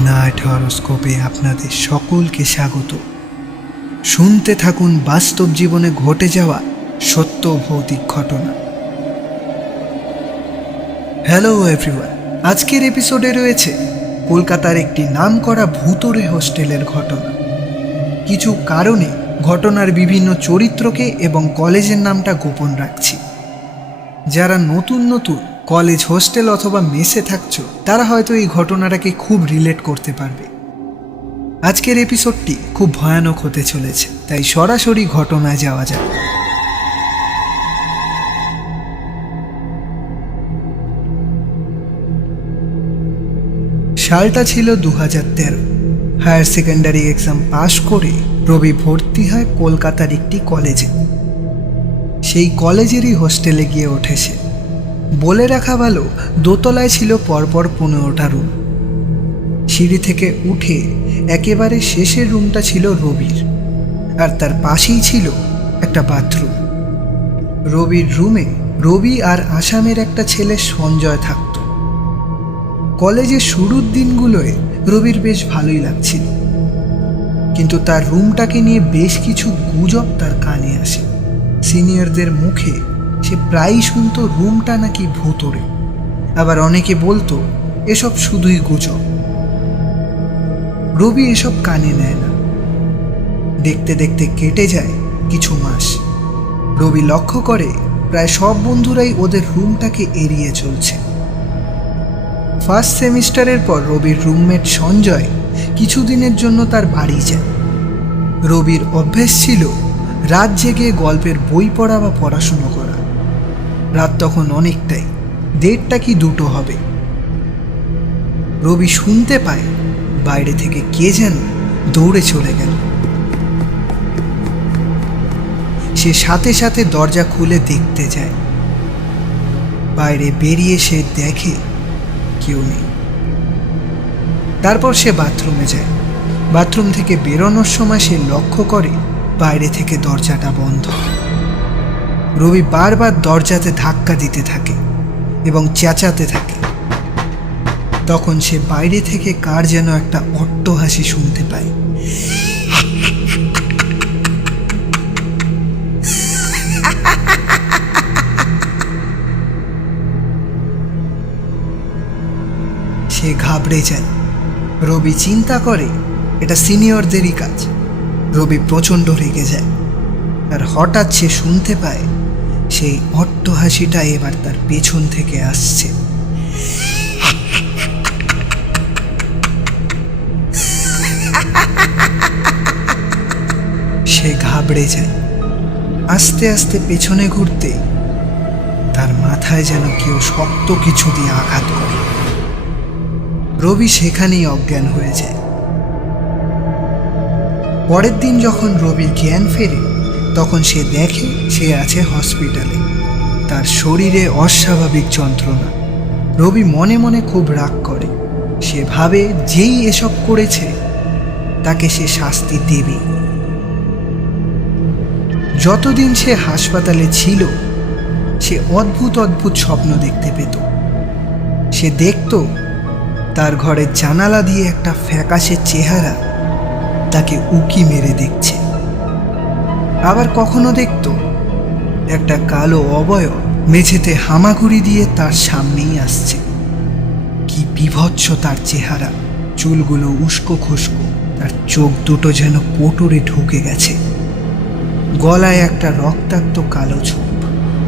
Night হরোস্কোপে আপনাদের সকলকে স্বাগত। শুনতে থাকুন বাস্তব জীবনে ঘটে যাওয়া সত্য ভৌতিক ঘটনা। হ্যালো এভরিওয়ান আজকের এপিসোডে রয়েছে কলকাতার একটি নামকরা ভূতরে হোস্টেলের ঘটনা। কিছু কারণে ঘটনার বিভিন্ন চরিত্রকে এবং কলেজের নামটা গোপন রাখছি। যারা নতুন নতুন কলেজ, হোস্টেল অথবা মেসে থাকছো, তারা হয়তো এই ঘটনাটাকে খুব রিলেট করতে পারবে। আজকের এপিসোডটি খুব ভয়ানক হতে চলেছে, তাই সরাসরি ঘটনায় যাওয়া যাক। সালটা ছিল দু হাজার তেরো। হায়ার সেকেন্ডারি এক্সাম পাশ করে রবি ভর্তি হয় কলকাতার একটি কলেজে। সেই কলেজেরই হোস্টেলে গিয়ে ওঠেছে বলে রাখা ভালো, দোতলায় ছিল পরপর পনেরোটা রুম সিঁড়ি থেকে উঠে একেবারে শেষের রুমটা ছিল রবির, আর তার পাশেই ছিল একটা বাথরুম রবির রুমে রবি আর আসামের একটা ছেলে সঞ্জয় থাকত। কলেজের শুরুর দিনগুলোয় রবির বেশ ভালোই লাগছিল। কিন্তু তার রুমটাকে নিয়ে বেশ কিছু গুজব তার কানে আসে। সিনিয়রদের মুখে সে প্রায়ই শুনতো রুমটা নাকি ভূতরে। আবার অনেকে বলতো, এসব শুধুই গুজব। রবি এসব কানে নেয় না। দেখতে দেখতে কেটে যায় কিছু মাস। রবি লক্ষ্য করে, প্রায় সব বন্ধুরাই ওদের রুমটাকে এড়িয়ে চলছে। ফার্স্ট সেমিস্টারের পর রবির রুমমেট সঞ্জয় কিছুদিনের জন্য তার বাড়ি যায়। রবির অভ্যেস ছিল, রাত জেগে গল্পের বই পড়া বা পড়াশুনো করা। রাত তখন অনেকটাই। দেড়টা কি দুটো হবে? রবি শুনতে পায়, বাইরে থেকে কে যেন দৌড়ে চলে গেল। সে সাথে সাথে দরজা খুলে দেখতে যায়। বাইরে বেরিয়ে সে দেখে কেউ নেই। তারপর সে বাথরুমে যায়। বাথরুম থেকে বেরোনোর সময় সে লক্ষ্য করে বাইরে থেকে দরজাটা বন্ধ। রবি বারবার দরজাতে ধাক্কা দিতে থাকে এবং চেঁচাতে থাকে। তখন সে বাইরে থেকে কার যেন একটা অট্ট হাসি শুনতে পায়। সে ঘাবড়ে যায়। রবি চিন্তা করে, এটা সিনিয়রদেরই কাজ। রবি প্রচণ্ড রেগে যায়। আর হঠাৎ সে শুনতে পায় সেই অট্ট হাসিটা এবার তার পেছন থেকে আসছে। সে ঘাবড়ে যায়। আস্তে আস্তে পেছনে ঘুরতে তার মাথায় যেন কেউ শক্ত কিছু দিয়ে আঘাত করে। রবি সেখানেই অজ্ঞান হয়ে যায়। পরের দিন যখন রবির জ্ঞান ফেরে তখন সে দেখে সে আছে হসপিটালে। তার শরীরে অস্বাভাবিক যন্ত্রণা। রবি মনে মনে খুব রাগ করে। সে ভাবে যেই এসব করেছে, তাকে সে শাস্তি দেবে। যতদিন সে হাসপাতালে ছিল, সে অদ্ভুত অদ্ভুত স্বপ্ন দেখতে পেত। সে দেখত, তার ঘরের জানালা দিয়ে একটা ফ্যাকাশে চেহারা তাকে উকি মেরে দেখছে। আবার কখনো দেখত? একটা কালো অবয়ব মেঝেতে হামাগুড়ি দিয়ে তার সামনেই আসছে। কি বিভৎস তার চেহারা, চুলগুলো উস্কো খুস্কো, তার চোখ দুটো যেন কোটরে ঢুকে গেছে। গলায় একটা রক্তাক্ত কালো ছোপ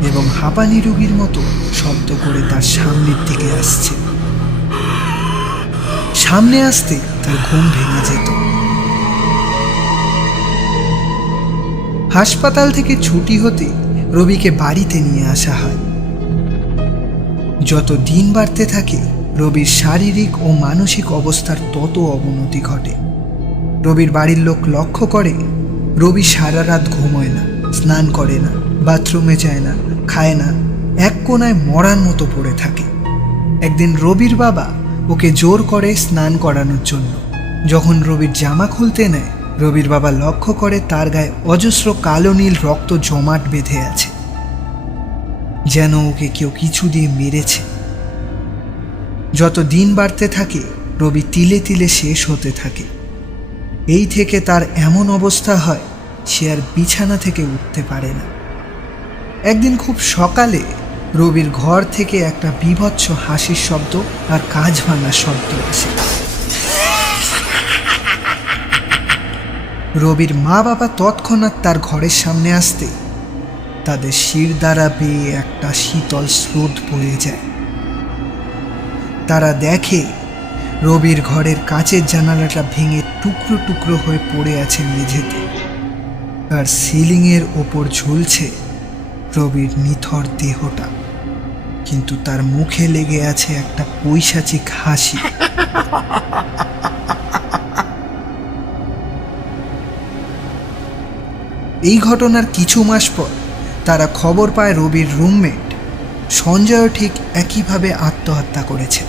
এবং হাঁপানি রুগীর মতো শব্দ করে তার সামনের দিকে আসছে। সামনে আসতে তার ঘুম ভেঙে যেত। হাসপাতাল থেকে ছুটি হতে রবিকে বাড়িতে নিয়ে আসা হয়। যত দিন বাড়তে থাকে, রবির শারীরিক ও মানসিক অবস্থার তত অবনতি ঘটে। রবির বাড়ির লোক লক্ষ্য করে, রবি সারা রাত ঘুমোয় না, স্নান করে না, বাথরুমে যায় না, খায় না, এক কোনায় মরার মতো পড়ে থাকে। একদিন রবির বাবা ওকে জোর করে স্নান করানোর জন্য, যখন রবির জামা খুলতে নেয় রবির বাবা লক্ষ্য করে তার গায়ে অজস্র কালো নীল রক্ত জমাট বেঁধে আছে। যেন ওকে কেউ কিছু দিয়ে মেরেছে। যত দিন বাড়তে থাকে, রবি তিলে তিলে শেষ হতে থাকে। এই থেকে তার এমন অবস্থা হয়, সে আর বিছানা থেকে উঠতে পারে না। একদিন খুব সকালে রবির ঘর থেকে একটা বিভৎস হাসির শব্দ আর কাজ ভাঙার শব্দ আসে। রবির মা বাবা তৎক্ষণাৎ তার ঘরের সামনে আসতে তাদের শির দ্বারা বেয়ে একটা শীতল স্রোত বয়ে যায়। তারা দেখে রবির ঘরের কাচের জানালাটা ভেঙে টুকরো টুকরো হয়ে পড়ে আছে মেঝেতে। আর সিলিংয়ের ওপর ঝুলছে রবির নিথর দেহটা। কিন্তু তার মুখে লেগে আছে একটা পৈশাচিক হাসি। এই ঘটনার কিছু মাস পর তারা খবর পায় রবির রুমমেট সঞ্জয়ও ঠিক একইভাবে আত্মহত্যা করেছে।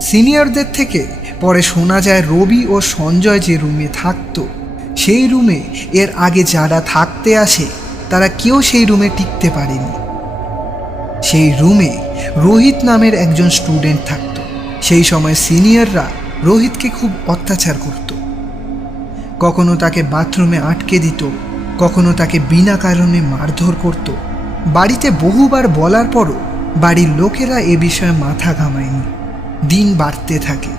সিনিয়রদের থেকে পরে শোনা যায় রবি ও সঞ্জয় যে রুমে থাকতো, সেই রুমে এর আগে যারা থাকতে আসে, তারা কেউ সেই রুমে টিকতে পারেনি। সেই রুমে রোহিত নামের একজন স্টুডেন্ট থাকতো। সেই সময় সিনিয়ররা রোহিতকে খুব অত্যাচার করত। কখনো তাকে বাথরুমে আটকে দিত, কখনো তাকে বিনা কারণে মারধর করত। বাড়িতে বহুবার বলার পরও বাড়ির লোকেরা এ বিষয়ে মাথা ঘামায়নি। দিন বাড়তে থাকে।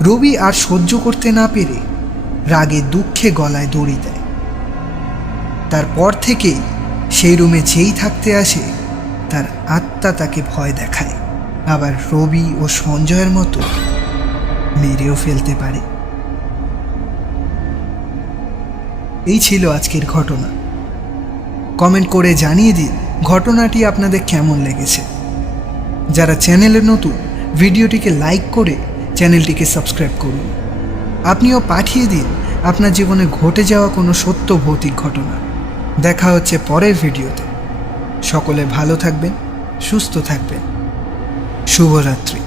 রবি আর সহ্য করতে না পেরে রাগে দুঃখে গলায় দড়ি দেয়। তারপর থেকেই সেই রুমে যেই থাকতে আসে, তার আত্মা তাকে ভয় দেখায়। আবার রবি ও সঞ্জয়ের মতো মেরেও ফেলতে পারে। এই ছিল আজকের ঘটনা। কমেন্ট করে জানিয়ে দিন ঘটনাটি আপনাদের কেমন লেগেছে। যারা চ্যানেলে নতুন, ভিডিওটিকে লাইক করে চ্যানেলটিকে সাবস্ক্রাইব করুন। আপনিও পাঠিয়ে দিন আপনার জীবনে ঘটে যাওয়া কোনো সত্য ভৌতিক ঘটনা। দেখা হচ্ছে পরের ভিডিওতে। সকলে ভালো থাকবেন, সুস্থ থাকবেন। শুভরাত্রি।